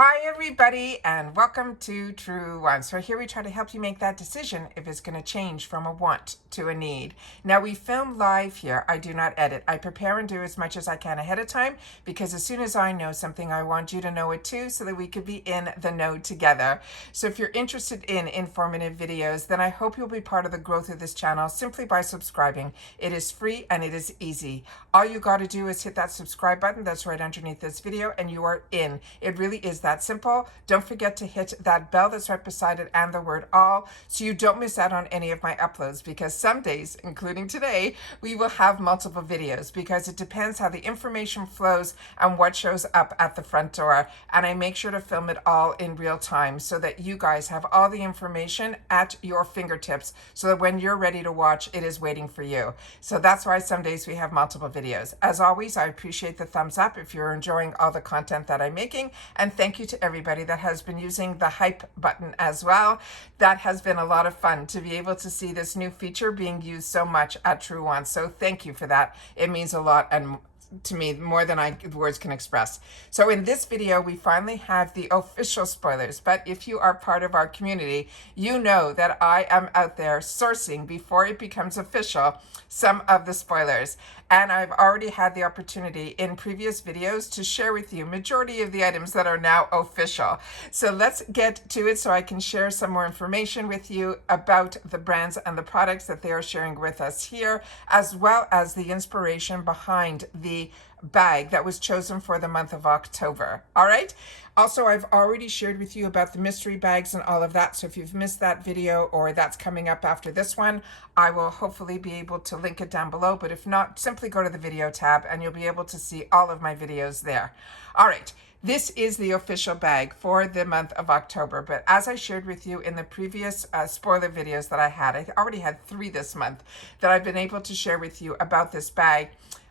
Hi everybody and welcome to Truewants. So here we try to help you make that decision if it's going to change from a want to a need. Now we film live here. I do not edit. I prepare and do as much as I can ahead of time because as soon as I know something, I want you to know it too so that we could be in the know together. So if you're interested in informative videos, then I hope you'll be part of the growth of this channel simply by subscribing. It is free and it is easy. All you got to do is hit that subscribe button that's right underneath this video and you are in. It really is that simple. Don't forget to hit that bell that's right beside it and the word all so you don't miss out on any of my uploads, because some days, including today, we will have multiple videos because it depends how the information flows and what shows up at the front door. And I make sure to film it all in real time so that you guys have all the information at your fingertips so that when you're ready to watch, it is waiting for you. So that's why some days we have multiple videos. As always, I appreciate the thumbs up if you're enjoying all the content that I'm making, and thank you to everybody that has been using the hype button as well. That has been a lot of fun to be able to see this new feature being used so much at Truewants. So thank you for that. It means a lot and to me more than words can express. So in this video, we finally have the official spoilers. But if you are part of our community, you know that I am out there sourcing before it becomes official some of the spoilers. And I've already had the opportunity in previous videos to share with you majority of the items that are now official. So let's get to it so I can share some more information with you about the brands and the products that they are sharing with us here, as well as the inspiration behind the bag that was chosen for the month of October. All right. Also, I've already shared with you about the mystery bags and all of that. So if you've missed that video or that's coming up after this one, I will hopefully be able to link it down below. But if not, simply go to the video tab and you'll be able to see all of my videos there. All right. This is the official bag for the month of October. But as I shared with you in the previous spoiler videos that I already had 3 this month that I've been able to share with you about this bag.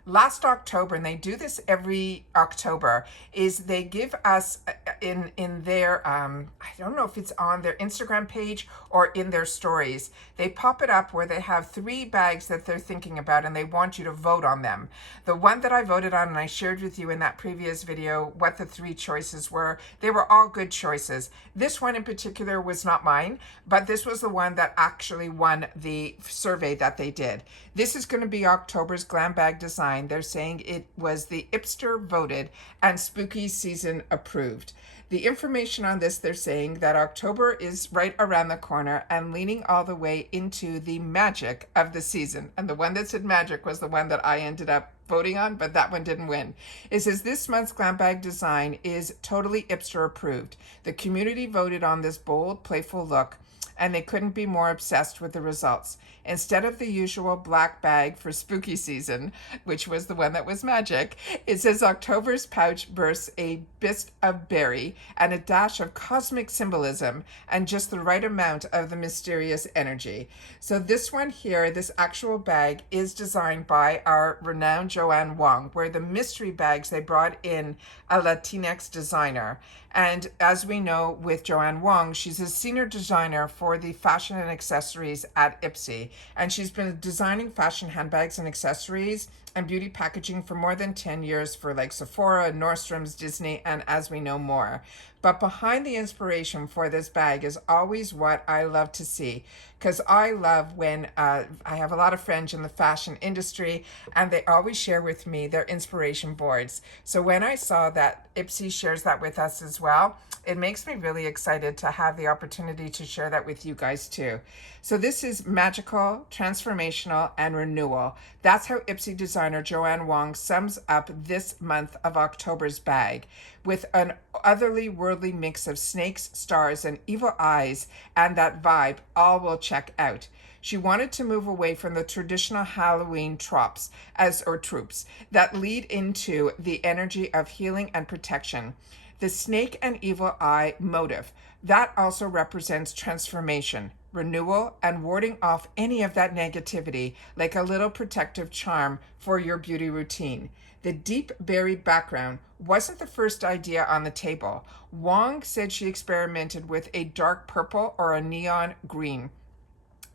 Last October, and they do this every October, is they give us in their, I don't know if it's on their Instagram page or in their stories, they pop it up where they have 3 bags that they're thinking about and they want you to vote on them. The one that I voted on, and I shared with you in that previous video what the 3 choices were, they were all good choices. This one in particular was not mine, but this was the one that actually won the survey that they did. This is going to be October's GlamBag design. They're saying it was the Ipsy voted and spooky season approved. The information on this, they're saying that October is right around the corner and leaning all the way into the magic of the season. And the one that said magic was the one that I ended up voting on, but that one didn't win. It says this month's GlamBag design is totally Ipsy approved. The community voted on this bold, playful look, and they couldn't be more obsessed with the results. Instead of the usual black bag for spooky season, which was the one that was magic, it says October's pouch bursts a bit of berry and a dash of cosmic symbolism and just the right amount of the mysterious energy. So this one here, this actual bag, is designed by our renowned Joanne Wong, where the mystery bags, they brought in a Latinx designer. And as we know with Joanne Wong, she's a senior designer for the fashion and accessories at Ipsy. And she's been designing fashion handbags and accessories and beauty packaging for more than 10 years for like Sephora, Nordstrom's, Disney, and as we know more. But behind the inspiration for this bag is always what I love to see, because I love when I have a lot of friends in the fashion industry and they always share with me their inspiration boards. So when I saw that Ipsy shares that with us as well, it makes me really excited to have the opportunity to share that with you guys too. So this is magical, transformational, and renewal. That's how Ipsy designer Joanne Wong sums up this month of October's bag, with an otherly worldly mix of snakes, stars, and evil eyes, and that vibe all will check out. She wanted to move away from the traditional Halloween tropes that lead into the energy of healing and protection. The snake and evil eye motif, that also represents transformation, renewal, and warding off any of that negativity like a little protective charm for your beauty routine. The deep buried background wasn't the first idea on the table. Wong said she experimented with a dark purple or a neon green.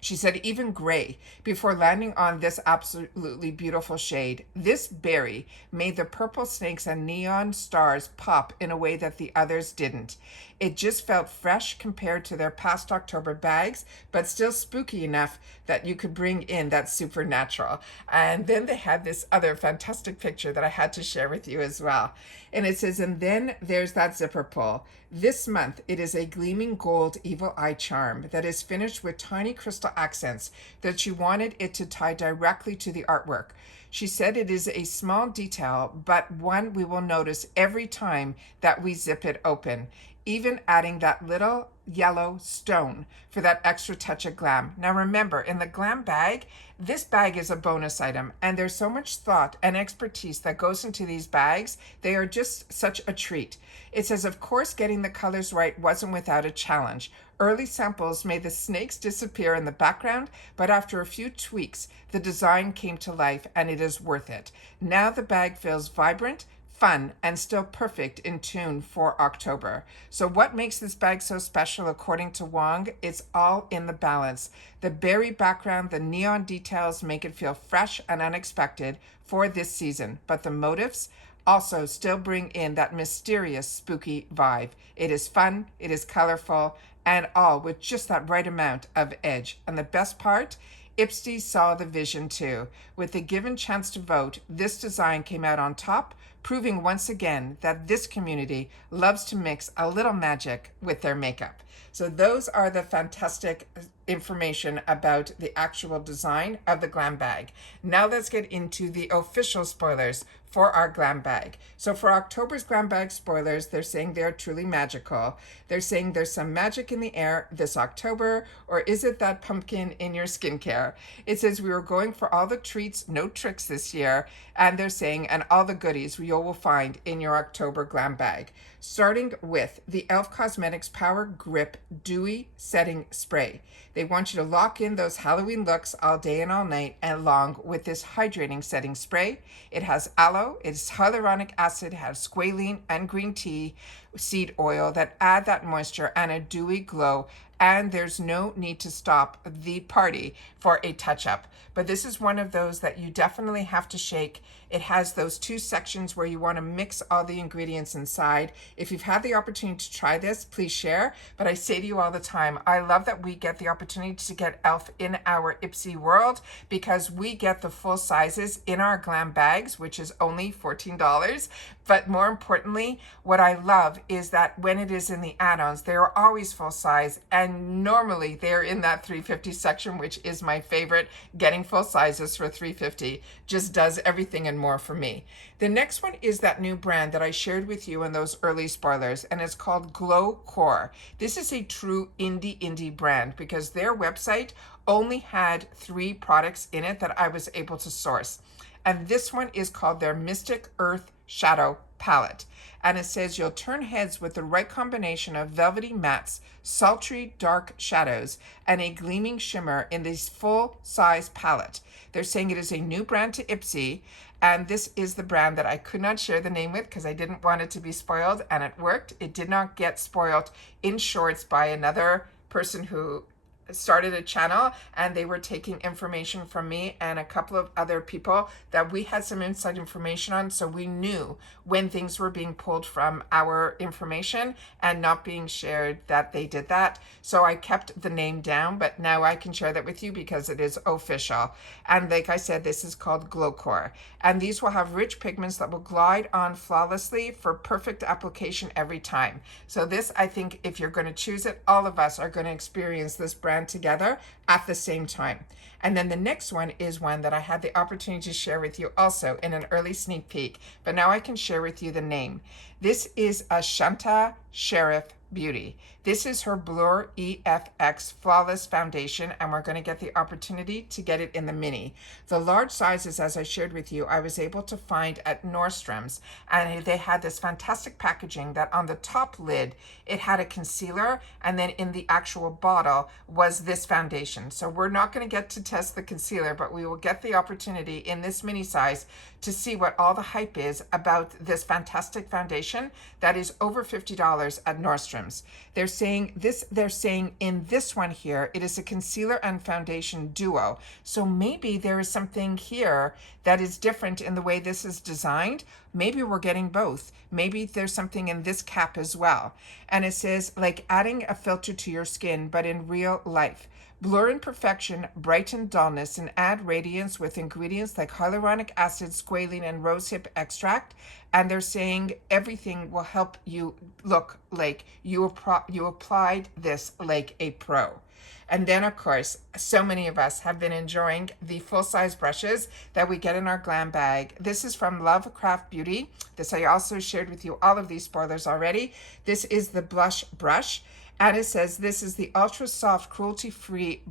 She said even gray before landing on this absolutely beautiful shade. This berry made the purple snakes and neon stars pop in a way that the others didn't. It just felt fresh compared to their past October bags, but still spooky enough that you could bring in that supernatural. And then they had this other fantastic picture that I had to share with you as well. And it says, and then there's that zipper pull. This month, it is a gleaming gold evil eye charm that is finished with tiny crystal accents that she wanted it to tie directly to the artwork. She said it is a small detail, but one we will notice every time that we zip it open, even adding that little yellow stone for that extra touch of glam. Now remember, in the glam bag, this bag is a bonus item, and there's so much thought and expertise that goes into these bags. They are just such a treat. It says, of course, getting the colors right wasn't without a challenge. Early samples made the snakes disappear in the background, but after a few tweaks, the design came to life, and it is worth it. Now the bag feels vibrant, fun, and still perfect in tune for October. So what makes this bag so special according to Wong? It's all in the balance. The berry background, the neon details make it feel fresh and unexpected for this season, but the motifs also still bring in that mysterious, spooky vibe. It is fun, it is colorful, and all with just that right amount of edge. And the best part, Ipsy saw the vision too. With the given chance to vote, this design came out on top, proving once again that this community loves to mix a little magic with their makeup. So those are the fantastic information about the actual design of the glam bag. Now let's get into the official spoilers for our glam bag. So for October's glam bag spoilers, they're saying they're truly magical. They're saying there's some magic in the air this October, or is it that pumpkin in your skincare? It says we were going for all the treats, no tricks this year, and they're saying, and all the goodies you will find in your October glam bag. Starting with the e.l.f. Cosmetics Power Grip Dewy Setting Spray. They want you to lock in those Halloween looks all day and all night, along with this hydrating setting spray. It has aloe, it's hyaluronic acid, it has squalene and green tea seed oil that add that moisture and a dewy glow, and there's no need to stop the party for a touch-up. But this is one of those that you definitely have to shake. It has those two sections where you want to mix all the ingredients inside. If you've had the opportunity to try this, please share. But I say to you all the time, I love that we get the opportunity to get e.l.f. in our Ipsy world, because we get the full sizes in our glam bags, which is only $14. But more importantly, what I love is that when it is in the add-ons, they are always full size, and normally they're in that $350 section, which is my favorite. Getting full sizes for $350 just does everything and more for me. The next one is that new brand that I shared with you in those early spoilers, and it's called Glow Core. This is a true indie brand because their website only had 3 products in it that I was able to source. And this one is called their Mystic Earth Shadow Palette. And it says you'll turn heads with the right combination of velvety mattes, sultry dark shadows, and a gleaming shimmer in this full-size palette. They're saying it is a new brand to Ipsy, and this is the brand that I could not share the name with because I didn't want it to be spoiled, and it worked. It did not get spoiled in shorts by another person who started a channel, and they were taking information from me and a couple of other people that we had some inside information on, so we knew when things were being pulled from our information and not being shared that they did that. So I kept the name down, but now I can share that with you because it is official. And like I said, this is called Glow Core, and these will have rich pigments that will glide on flawlessly for perfect application every time. So this, I think, if you're going to choose it, all of us are going to experience this brand together at the same time. And then the next one is one that I had the opportunity to share with you also in an early sneak peek, but now I can share with you the name. This is Ashanta Sheriff Beauty. This is her Blur EFX Flawless Foundation, and we're going to get the opportunity to get it in the mini. The large sizes, as I shared with you, I was able to find at Nordstrom's, and they had this fantastic packaging that on the top lid, it had a concealer, and then in the actual bottle was this foundation. So we're not going to get to test the concealer, but we will get the opportunity in this mini size to see what all the hype is about this fantastic foundation that is over $50 at Nordstrom's. items. They're saying in this one here, it is a concealer and foundation duo. So maybe there is something here that is different in the way this is designed. Maybe we're getting both. Maybe there's something in this cap as well. And it says, like adding a filter to your skin, but in real life. Blur imperfection, brighten dullness, and add radiance with ingredients like hyaluronic acid, squalene, and rosehip extract. And they're saying everything will help you look like you applied this like a pro. And then, of course, so many of us have been enjoying the full-size brushes that we get in our GlamBag. This is from Lovecraft Beauty. This I also shared with you all of these spoilers already. This is the blush brush. And it says this is the ultra soft, cruelty-free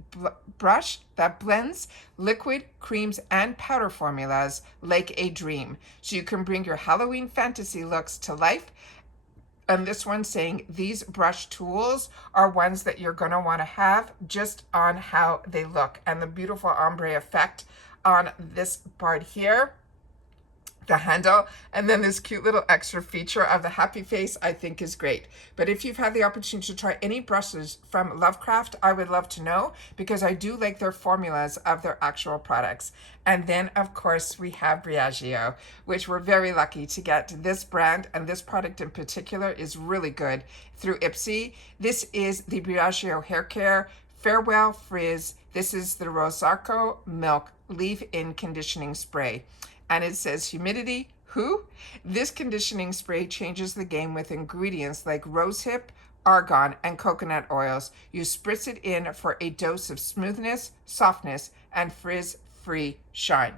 brush that blends liquid, creams, and powder formulas like a dream. So you can bring your Halloween fantasy looks to life. And this one's saying these brush tools are ones that you're going to want to have just on how they look. And the beautiful ombre effect on this part here, the handle, and then this cute little extra feature of the happy face, I think is great. But if you've had the opportunity to try any brushes from Lovecraft, I would love to know, because I do like their formulas of their actual products. And then, of course, we have Briogeo, which we're very lucky to get. This brand and this product in particular is really good through Ipsy. This is the Briogeo Hair Care Farewell Frizz. This is the Rosarco Milk Leave-In Conditioning Spray. And it says humidity, This conditioning spray changes the game with ingredients like rosehip, argan, and coconut oils. You spritz it in for a dose of smoothness, softness, and frizz-free shine.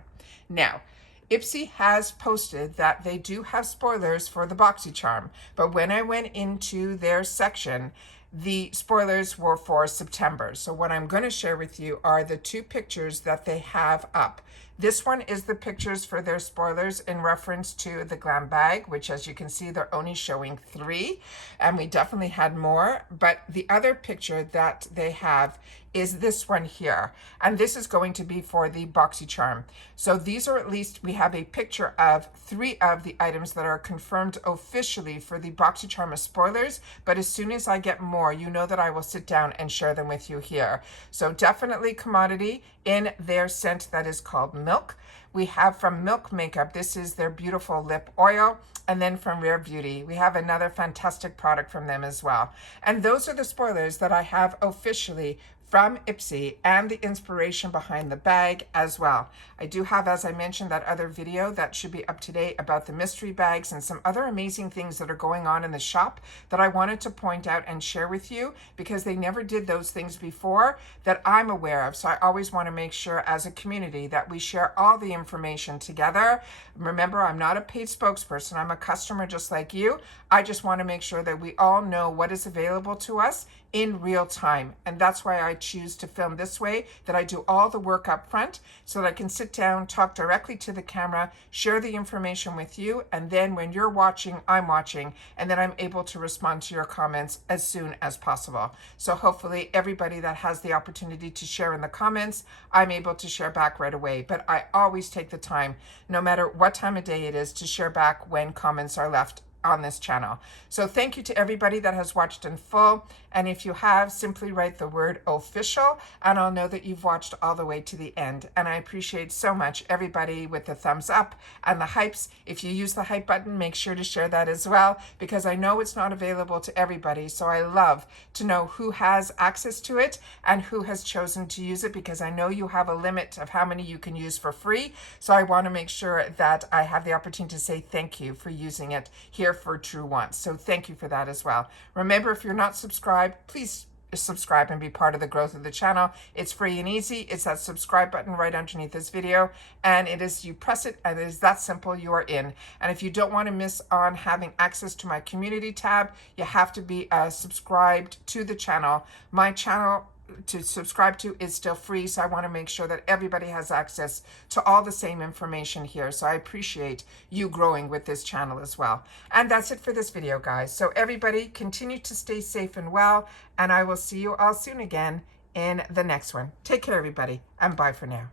Now, Ipsy has posted that they do have spoilers for the Boxycharm, but when I went into their section, the spoilers were for September. So what I'm going to share with you are the two pictures that they have up. This one is the pictures for their spoilers in reference to the GlamBag, which, as you can see, they're only showing 3, and we definitely had more. But the other picture that they have is this one here, and this is going to be for the Boxycharm. So these are, at least we have a picture of 3 of the items that are confirmed officially for the Boxycharm spoilers, but as soon as I get more, you know that I will sit down and share them with you here. So definitely commodity in their scent that is called Milk. We have from Milk Makeup, this is their beautiful lip oil. And then from Rare Beauty, we have another fantastic product from them as well. And those are the spoilers that I have officially from Ipsy, and the inspiration behind the bag as well. I do have, as I mentioned, that other video that should be up to date about the mystery bags and some other amazing things that are going on in the shop that I wanted to point out and share with you, because they never did those things before that I'm aware of. So I always want to make sure as a community that we share all the information together. Remember, I'm not a paid spokesperson. I'm a customer just like you. I just want to make sure that we all know what is available to us in real time. And that's why I choose to film this way, that I do all the work up front so that I can sit down, talk directly to the camera, share the information with you, and then when you're watching, I'm watching, and then I'm able to respond to your comments as soon as possible. So hopefully everybody that has the opportunity to share in the comments, I'm able to share back right away. But I always take the time, no matter what time of day it is, to share back when comments are left on this channel. So thank you to everybody that has watched in full. And if you have, simply write the word official and I'll know that you've watched all the way to the end. And I appreciate so much everybody with the thumbs up and the hypes. If you use the hype button, make sure to share that as well, because I know it's not available to everybody. So I love to know who has access to it and who has chosen to use it, because I know you have a limit of how many you can use for free. So I want to make sure that I have the opportunity to say thank you for using it here for Truewants. So thank you for that as well. Remember, if you're not subscribed, please subscribe and be part of the growth of the channel. It's free and easy. It's that subscribe button right underneath this video, and it is, you press it and it is that simple, you are in. And if you don't want to miss on having access to my community tab, you have to be subscribed to the channel. My channel to subscribe to is still free, so I want to make sure that everybody has access to all the same information here. So I appreciate you growing with this channel as well. And that's it for this video, guys. So everybody continue to stay safe and well, and I will see you all soon again in the next one. Take care, everybody, and bye for now.